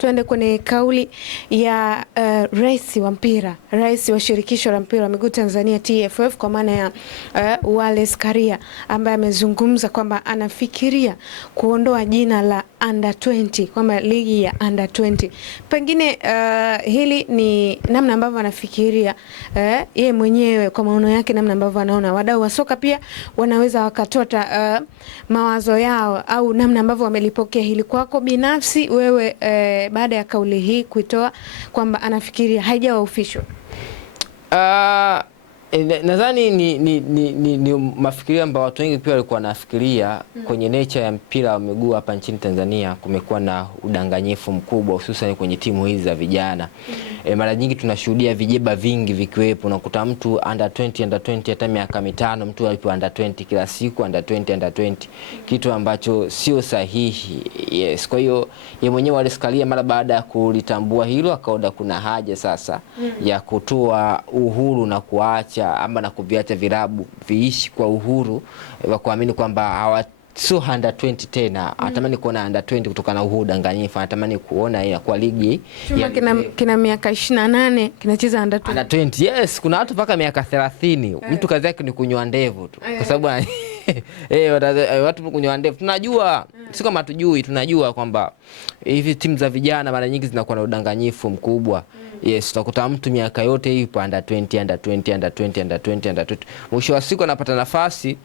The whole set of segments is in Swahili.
tuende kwenye kauli ya rais wa shirikisho la mpira wa miguu Tanzania TFF, kwa maana ya Wallace Karia, ambaye amezungumza kwamba anafikiria kuondoa jina la Under 20 kwamba ligi ya Under 20. Pengine hili ni namna ambavyo anafikiria yeye mwenyewe, kwa maono yake, namna ambavyo anaona wadau wa soka pia wanaweza wakatota mawazo yao au namna ambavyo wamelipokea hili. Kwako binafsi wewe, baada ya kauli hii kuitoa kwamba anafikiria haijawa official, nadhani ni mafikirio ambayo watu wengi pia walikuwa wanafikiria. Kwenye nature ya mpira wa miguu hapa nchini Tanzania kumekuwa na udanganyifu mkubwa, hususan kwenye timu hizi za vijana. Mara nyingi tunashuhudia vijeba vingi vikiwepo. Unakuta mtu under 20 hata miaka 5 mtu alipo under 20 kila siku under 20, kitu ambacho sio sahihi. Yes, kwa hiyo yeye mwenyewe alisikalia mara baada ya kulitambua hilo, akaona kuna haja sasa ya kutoa uhuru na kuacha ama na kuviacha virabu viishi kwa uhuru wa kuamini kwamba sio under 20 tena. Anatamani kuona under 20 kutokana na uhuru danganyifu. Anatamani kuona kwa ligi kina miaka 28 kinacheza under 20. Under 20, yes, kuna watu mpaka miaka 30. Mtu kazi yake ni kunywa ndevu tu. Kwa sababu watu kunywa ndevu. Tunajua, sio kama tujui, tunajua kwamba hivi timu za vijana mara nyingi zinakuwa na udanganyifu mkubwa. Yes, utakuta mtu miaka yote hii under 20. Mwisho wa siku anapata nafasi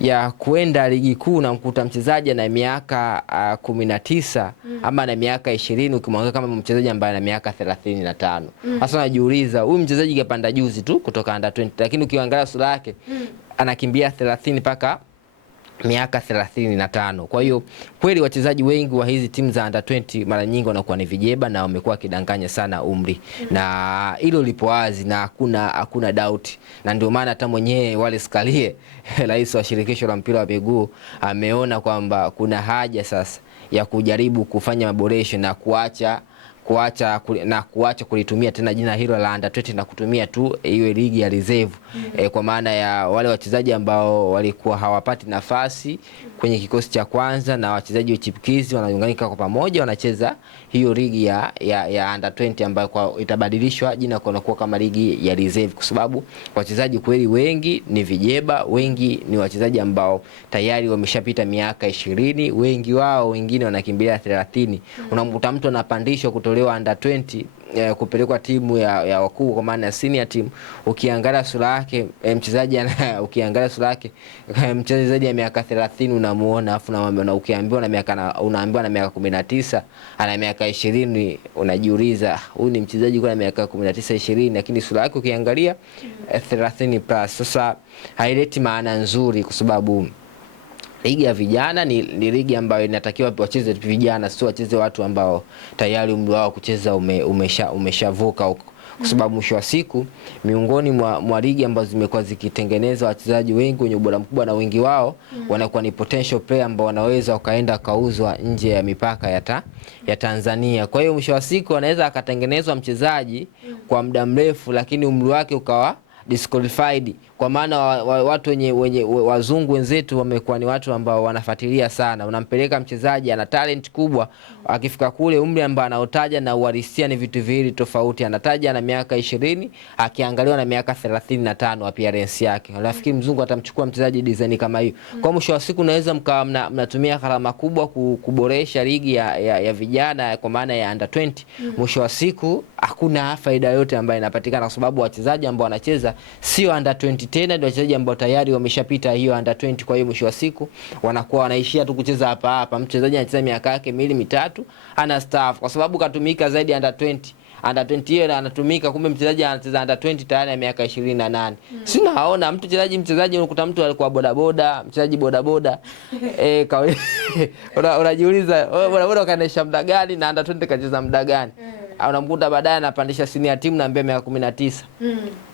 ya kuenda ligi kuu na mkuta mchezaji na miaka 19 ama na miaka 20, ukimwangalia kama mchezaji ambaye ana miaka 35. Sasa unajiuliza, huyu mchezaji kapanda juzi tu kutoka under 20, lakini ukiangalia sura yake anakimbia 30 mpaka miaka 35. Kwa hiyo kweli wachezaji wengi wa hizi timu za under 20 mara nyingi wanakuwa ni vijeba na wamekuwa kidanganya sana umri. Na hilo lipo wazi na hakuna doubt. Na ndio maana hata mwenyewe Wallace Karia, rais wa shirikisho la mpira wa miguu, ameona kwamba kuna haja sasa ya kujaribu kufanya maboresho na kuacha kulitumia tena jina hilo la Under 20 na kutumia tu hiyo ligi ya reserve. Kwa maana ya wale wachezaji ambao walikuwa hawapati nafasi kwenye kikosi cha kwanza na wachezaji wa chipukizi wanaunganika kwa pamoja, wanacheza hiyo ligi ya Under 20 ambayo itabadilishwa jina kuwa kama ligi ya reserve, kwa sababu wachezaji kweli wengi ni vijeba, wengi ni wachezaji ambao tayari wameshapita miaka 20, wengi wao wengine wanakimbilia 30. Unamkuta mtu anapandishwa kutolewa Under 20 kupelekwa timu ya wakuu, kwa maana ya senior team. Ukiangalia sura yake mchezaji mchezaji zaidi ya miaka 30 unamuona, afu na ukiambiwa na miaka unaambiwa na miaka 19 ana miaka 20, unajiuliza huyu ni mchezaji kwa miaka 19 20, lakini sura yake ukiangalia 30 plus. Sasa haileti maana nzuri, kwa sababu ligi ya vijana ni ligi ambayo inatakiwa wacheze vijana, sio wacheze watu ambao tayari umri wao kucheza umeshavuka huko. Kwa sababu mwisho wa siku miongoni mwa ligi ambazo zimekuwa zikitengeneza wachezaji wengi wenye ubora mkubwa, na wengi wao wanakuwa ni potential player ambao wanaweza wakaenda kauzwa nje ya mipaka ya Tanzania. Kwa hiyo mwisho wa siku anaweza akatengenezwa mchezaji kwa muda mrefu, lakini umri wake ukawa disqualified, kwa maana watu wenye wazungu wenzetu wamekuwa ni watu ambao wanafuatilia sana. Unampeleka mchezaji ana talent kubwa, akifika kule umri ambao anaotaja na uhalisia ni vitu viwili tofauti. Anataja na miaka 20, akiangaliwa na miaka 35 appearance yake. Nafikiri mzungu atamchukua mchezaji design kama hiyo. Kwa mwisho wa siku naweza mkawa mnatumia gharama kubwa kuboresha ligi ya vijana kwa maana ya Under 20. Mwisho wa siku hakuna faida yote ambayo inapatikana, kwa sababu wachezaji ambao wanacheza sio Under 20 tena, ndio wachezaji ambao tayari wameshapita hiyo Under 20. Kwa hiyo mwisho wa siku wanakuwa wanaishia tu kucheza hapa. Mchezaji anacheza miaka yake 2-3 ana staff, kwa sababu katumika zaidi Under 20. Under 20 hiyo anatumika, kumbe mchezaji anacheza Under 20 tayari ya miaka 28. Sina naona mchezaji unakuta mtu alikuwa bodaboda, mchezaji bodaboda unajiuliza bodaboda kaendesha muda gani na Under 20 kacheza muda gani? Unamkuta baadaye anapandisha senior team na miaka 19.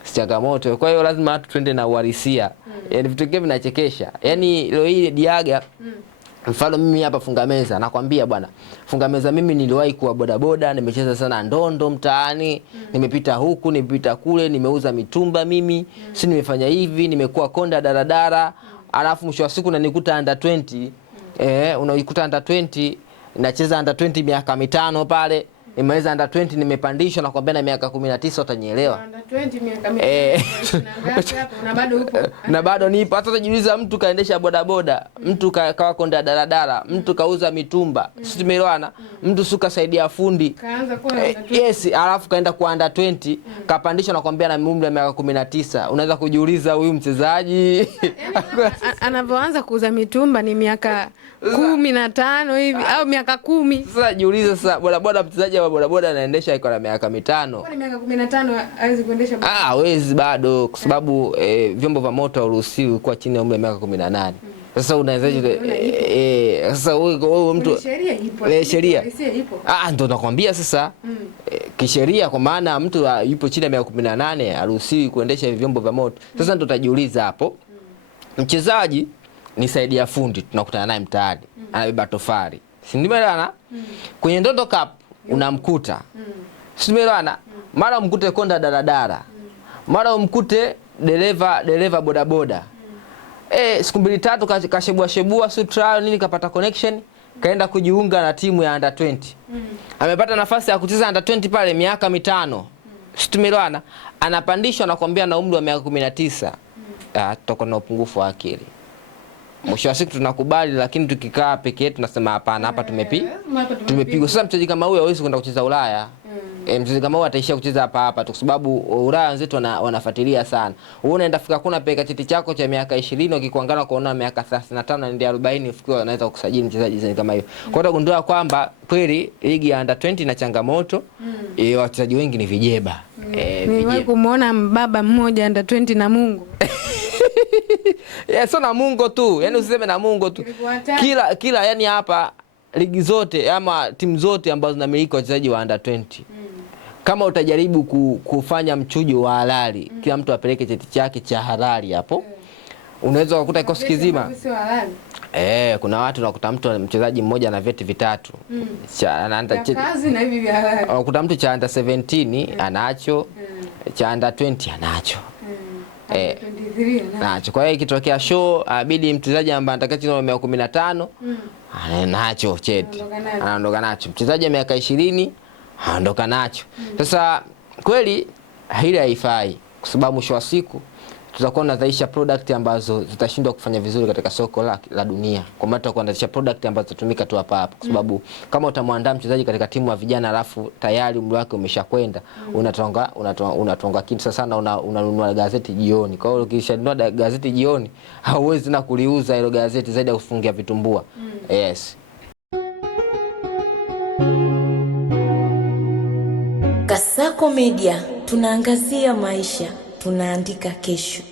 Si changamoto. Kwa hiyo lazima watu twende na uhalisia. Yaani vitu vingi vinachekesha. Yaani leo hii Diaga, mfano mimi hapa Fungameza, nakwambia bwana, Fungameza mimi niliwahi kuwa bodaboda, nimecheza sana ndondo mtaani, nimepita huku, nimepita kule, nimeuza mitumba mimi, si nimefanya hivi, nimekuwa konda daradara, alafu mwisho wa siku unanikuta Under 20. Unaikuta Under 20, nacheza Under 20 miaka 5 pale. nimaliza under 20 nimepandishwa na kwambia na miaka 19 utanielewa. Under 20 miaka ngapi hapo na bado upo? Na bado nipo. Hata utajiuliza mtu kaendesha bodaboda, mtu kawa konda daladala, mtu kauza mitumba. Sisi tumeelewana. Mtu suka saidia fundi. Kaanza kuwa yes, alafu kaenda kwa under 20, kapandishwa na kwambia na umri wa miaka 19. Unaweza kujiuliza huyu mchezaji anapoanza kuuza mitumba ni miaka 15 hivi au miaka 10. Sasa jiulize sasa bodaboda, mchezaji wa bodaboda anaendesha iko na miaka 5. Kwa miaka 15 hawezi kuendesha bodaboda? Hawezi bado kwa sababu vyombo vya moto haruhusiwi kuwa chini ya umri wa miaka 18. Sasa unawezaje sasa wewe mtu sheria ipo. Ndio nakwambia sasa kisheria, kwa maana mtu yupo chini ya miaka 18 haruhusiwi kuendesha vyombo vya moto. Sasa ndio utajiuliza hapo, mchezaji ni saidia fundi tunakutana naye mtaani, anabeba tofali. Si ndio bwana? Kwenye Ndondo Cup unamkuta. Si ndio bwana? Mara umkute konda daladala. Mara umkute dereva bodaboda. Siku 2-3 kashebua sutra nini, kapata connection, kaenda kujiunga na timu ya under 20. Amepata nafasi ya kucheza under 20 pale miaka 5. Si tumeelewana? Anapandishwa na kwambia na umri wa miaka 19. Tutakuwa na upungufu wa akili. Mwisho wa siku tunakubali, lakini tukikaa peke yetu tunasema hapana, hapa tumepigwa. Sasa mchezaji kama huyo hawezi kwenda kucheza Ulaya. Mchezaji kama huyo ataishia kucheza hapa tu, kwa sababu Ulaya wenzetu wanafuatilia sana. Wewe unaenda fika kuna peka cheti chako cha miaka 20, ukikuangalia kuona miaka 35 na 40 ufikiwa wanaweza kukusajili mchezaji kama hiyo. Kwa hiyo gundua kwamba kweli ligi ya under 20 ina changamoto. Wachezaji wengi ni vijeba. Niwahi kumuona baba mmoja under 20 na Mungu. So na Mungu tu, yani usiseme na Mungu tu. Kila yani hapa ligi zote ama timu zote ambazo zinamiliki wachezaji wa under 20. Kama utajaribu kufanya mchujo wa halali, kila mtu apeleke cheti chake cha halali hapo. Unaweza kukuta kikosi kizima. Kuna watu unakuta mtu mchezaji mmoja na vyeti vitatu. Kazi na hivi vya halali. Unakuta mtu cha under 17 anacho, cha under 20 anacho. Nacho. Kwa hiyo ikitokea show abidi mchezaji ambaye anataka chini ya miaka 15 anacho cheti, anaondoka nacho. Mchezaji wa miaka 20 anaondoka nacho. Sasa kweli hili haifai, kwa sababu mwisho wa siku tutakuwa tunazalisha product ambazo zitashindwa kufanya vizuri katika soko la dunia. Kwa maana tutakuwa tunazalisha product ambazo zitatumika tu hapa, kwa sababu kama utamwandaa mchezaji katika timu ya vijana alafu tayari umri wake umeshakwenda, unatonga kitu sasa na unanunua gazeti jioni. Kwa hiyo ukishanunua gazeti jioni hauwezi na kuliuza hilo gazeti zaidi ya kufungia vitumbua. Yes. Kasako Media, tunaangazia maisha, tunaandika kesho.